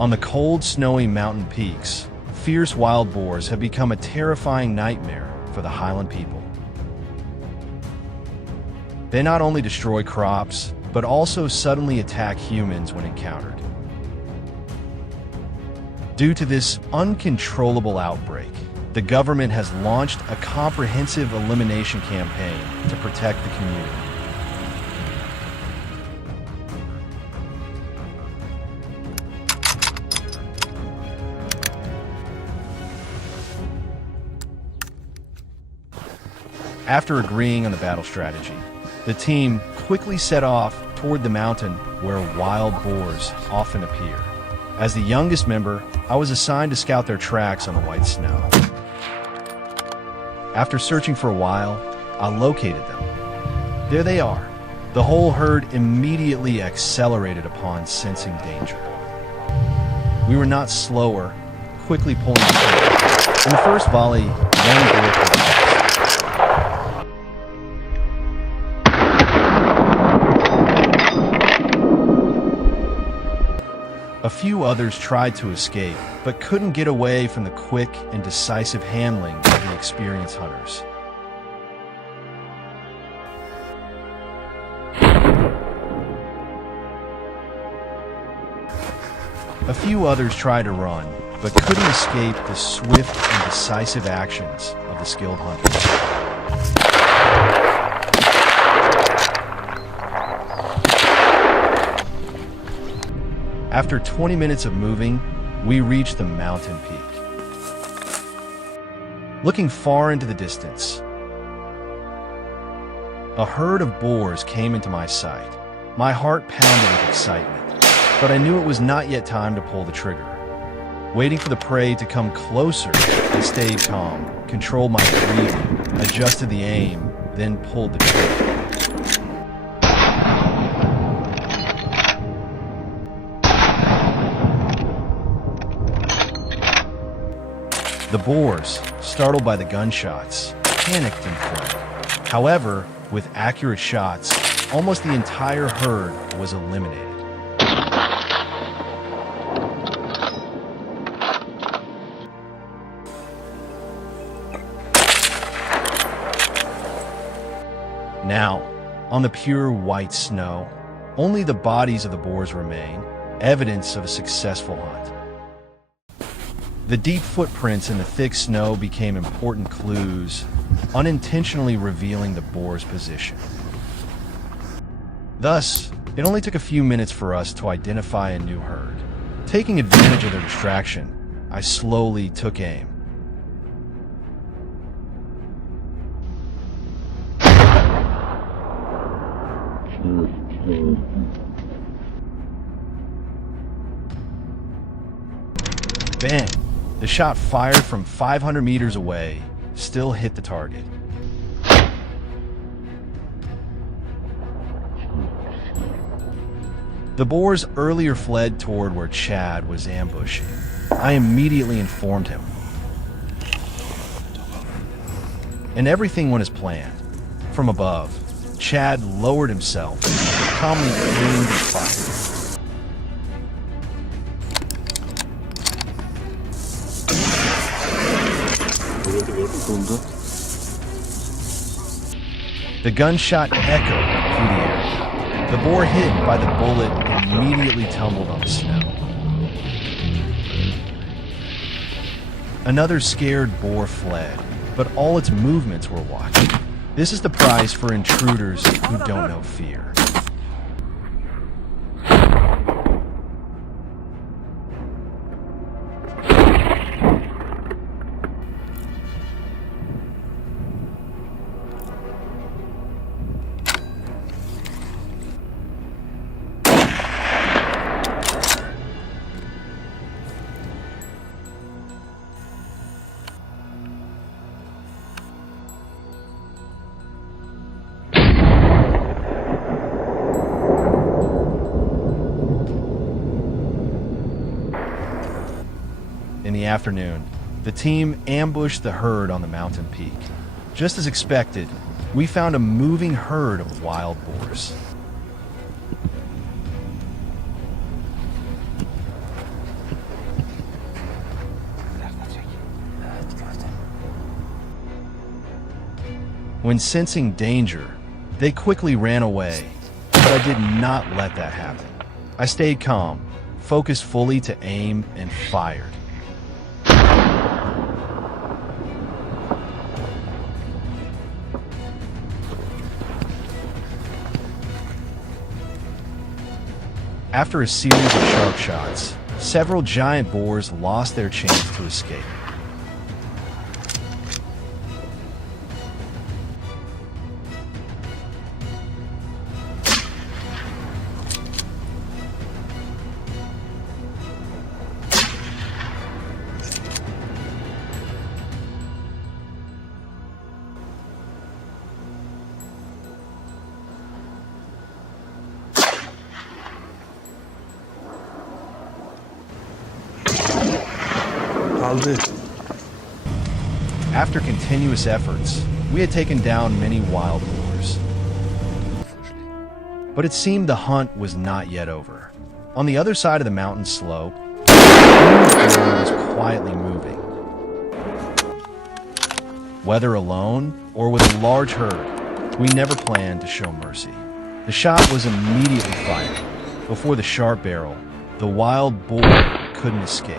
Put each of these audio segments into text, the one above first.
On the cold, snowy mountain peaks, fierce wild boars have become a terrifying nightmare for the Highland people. They not only destroy crops, but also suddenly attack humans when encountered. Due to this uncontrollable outbreak, the government has launched a comprehensive elimination campaign to protect the community. After agreeing on the battle strategy, the team quickly set off toward the mountain where wild boars often appear. As the youngest member, I was assigned to scout their tracks on the white snow. After searching for a while, I located them. There they are. The whole herd immediately accelerated upon sensing danger. We were not slower, quickly pulling the trigger. In the first volley, one boar collapsed. A few others tried to escape, but couldn't get away from the quick and decisive handling of the experienced hunters. A few others tried to run, but couldn't escape the swift and decisive actions of the skilled hunters. After 20 minutes of moving, we reached the mountain peak. Looking far into the distance, a herd of boars came into my sight. My heart pounded with excitement, but I knew it was not yet time to pull the trigger. Waiting for the prey to come closer, I stayed calm, controlled my breathing, adjusted the aim, then pulled the trigger. The boars, startled by the gunshots, panicked and fled. However, with accurate shots, almost the entire herd was eliminated. Now, on the pure white snow, only the bodies of the boars remain, evidence of a successful hunt. The deep footprints in the thick snow became important clues, unintentionally revealing the boar's position. Thus, it only took a few minutes for us to identify a new herd. Taking advantage of their distraction, I slowly took aim. Bang! The shot fired from 500 meters away still hit the target. The boars earlier fled toward where Chad was ambushing. I immediately informed him. And everything went as planned. From above, Chad lowered himself, calmly aimed and fired. The gunshot echoed through the air. The boar hit by the bullet immediately tumbled on the snow. Another scared boar fled, but all its movements were watched. This is the prize for intruders who don't know fear. In the afternoon, the team ambushed the herd on the mountain peak. Just as expected, we found a moving herd of wild boars. When sensing danger, they quickly ran away, but I did not let that happen. I stayed calm, focused fully to aim, and fired. After a series of sharp shots, several giant boars lost their chance to escape. After continuous efforts, we had taken down many wild boars. But it seemed the hunt was not yet over. On the other side of the mountain slope, a boar was quietly moving. Whether alone or with a large herd, we never planned to show mercy. The shot was immediately fired. Before the sharp barrel, the wild boar couldn't escape.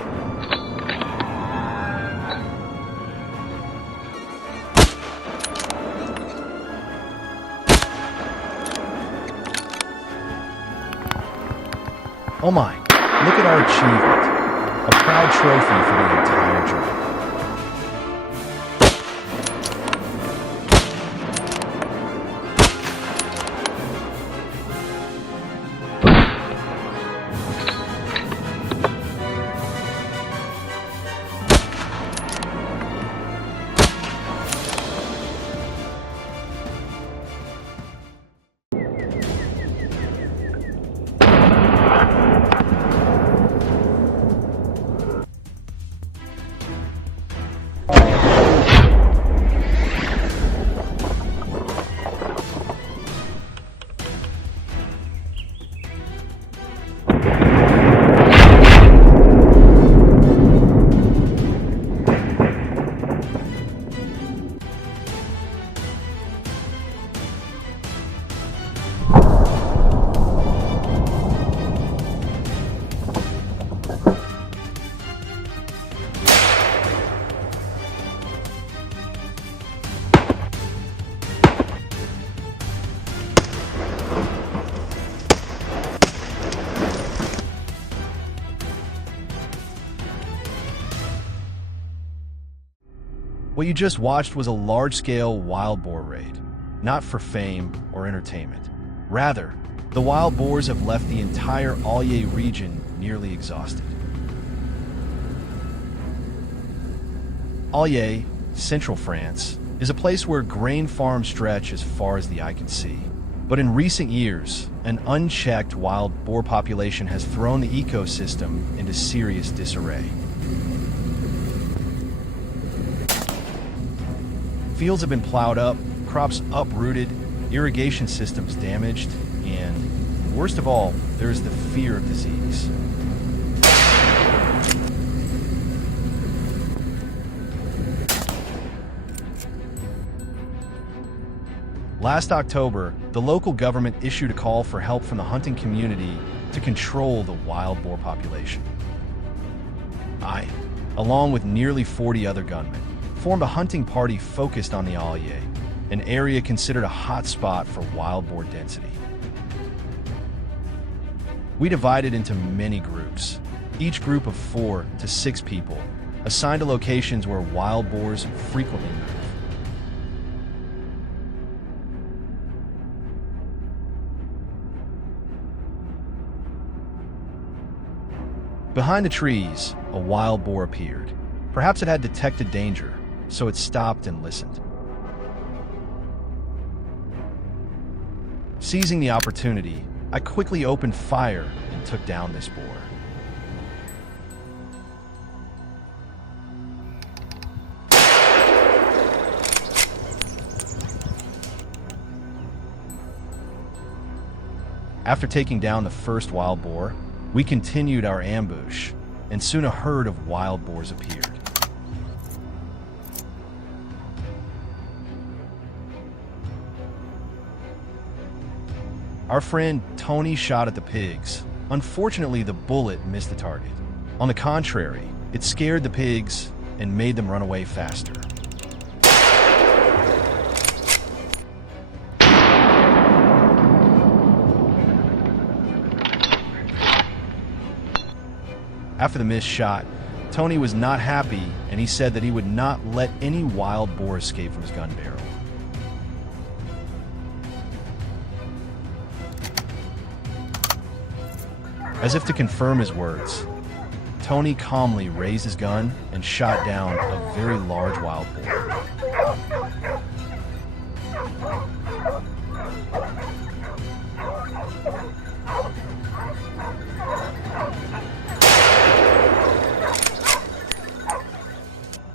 Oh my, look at our achievement. A proud trophy for the entire journey. What you just watched was a large-scale wild boar raid, not for fame or entertainment. Rather, the wild boars have left the entire Allier region nearly exhausted. Allier, central France, is a place where grain farms stretch as far as the eye can see. But in recent years, an unchecked wild boar population has thrown the ecosystem into serious disarray. Fields have been plowed up, crops uprooted, irrigation systems damaged, and, worst of all, there is the fear of disease. Last October, the local government issued a call for help from the hunting community to control the wild boar population. I, along with nearly 40 other gunmen, formed a hunting party focused on the Allier, an area considered a hot spot for wild boar density. We divided into many groups, each group of 4 to 6 people, assigned to locations where wild boars frequently move. Behind the trees, a wild boar appeared. Perhaps it had detected danger, so it stopped and listened. Seizing the opportunity, I quickly opened fire and took down this boar. After taking down the first wild boar, we continued our ambush, and soon a herd of wild boars appeared. Our friend Tony shot at the pigs. Unfortunately, the bullet missed the target. On the contrary, it scared the pigs and made them run away faster. After the missed shot, Tony was not happy, and he said that he would not let any wild boar escape from his gun barrel. As if to confirm his words, Tony calmly raised his gun and shot down a very large wild boar.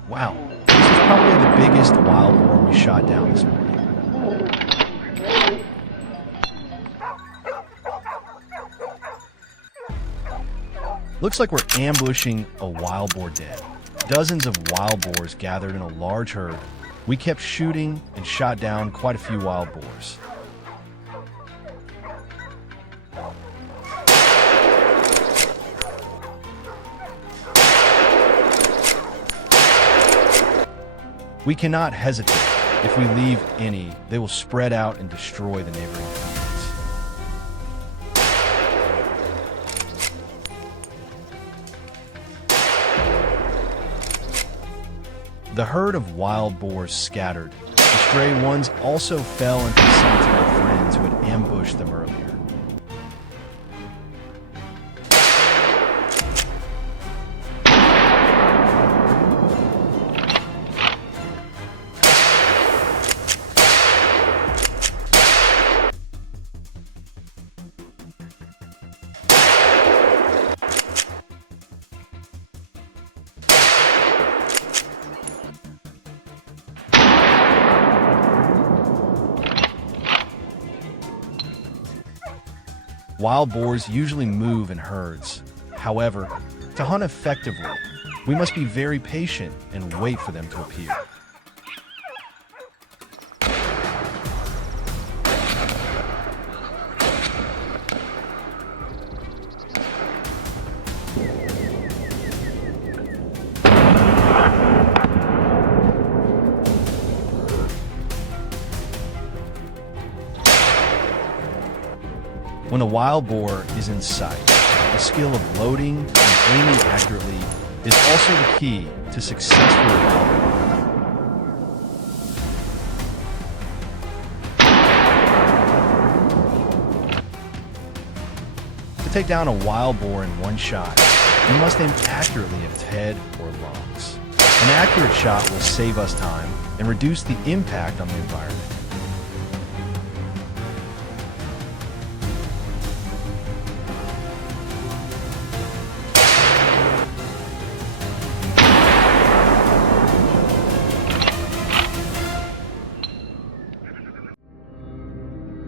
Wow, this is probably the biggest wild boar we shot down this morning. Looks like we're ambushing a wild boar den. Dozens of wild boars gathered in a large herd. We kept shooting and shot down quite a few wild boars. We cannot hesitate. If we leave any, they will spread out and destroy the neighboring fields. The herd of wild boars scattered. The stray ones also fell into the sights of our friends who had ambushed them earlier. Wild boars usually move in herds. However, to hunt effectively, we must be very patient and wait for them to appear. When a wild boar is in sight, the skill of loading and aiming accurately is also the key to successful wild boar. To take down a wild boar in one shot, you must aim accurately at its head or lungs. An accurate shot will save us time and reduce the impact on the environment.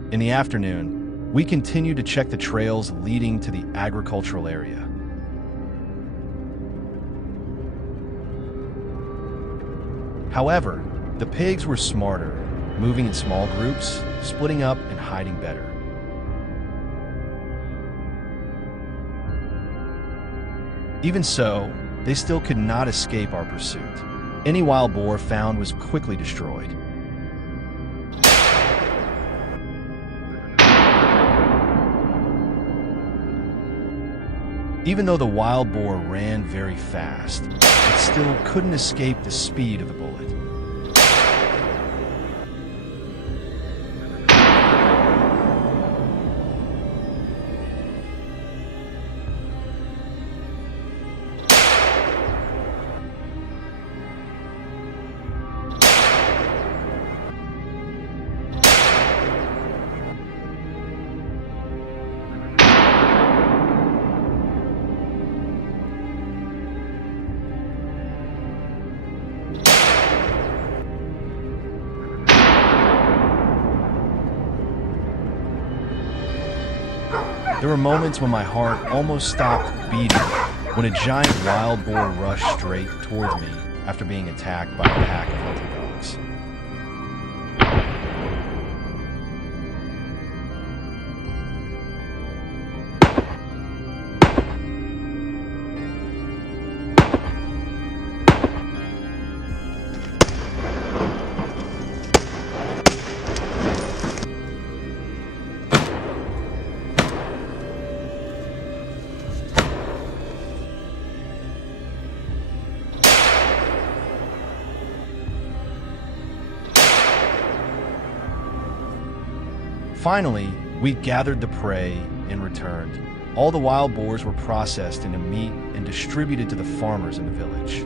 In the afternoon, we continue to check the trails leading to the agricultural area. However, the pigs were smarter, moving in small groups, splitting up and hiding better. Even so, they still could not escape our pursuit. Any wild boar found was quickly destroyed. Even though the wild boar ran very fast, it still couldn't escape the speed of the bullet. There were moments when my heart almost stopped beating when a giant wild boar rushed straight towards me after being attacked by a pack of hunting dogs. Finally, we gathered the prey and returned. All the wild boars were processed into meat and distributed to the farmers in the village.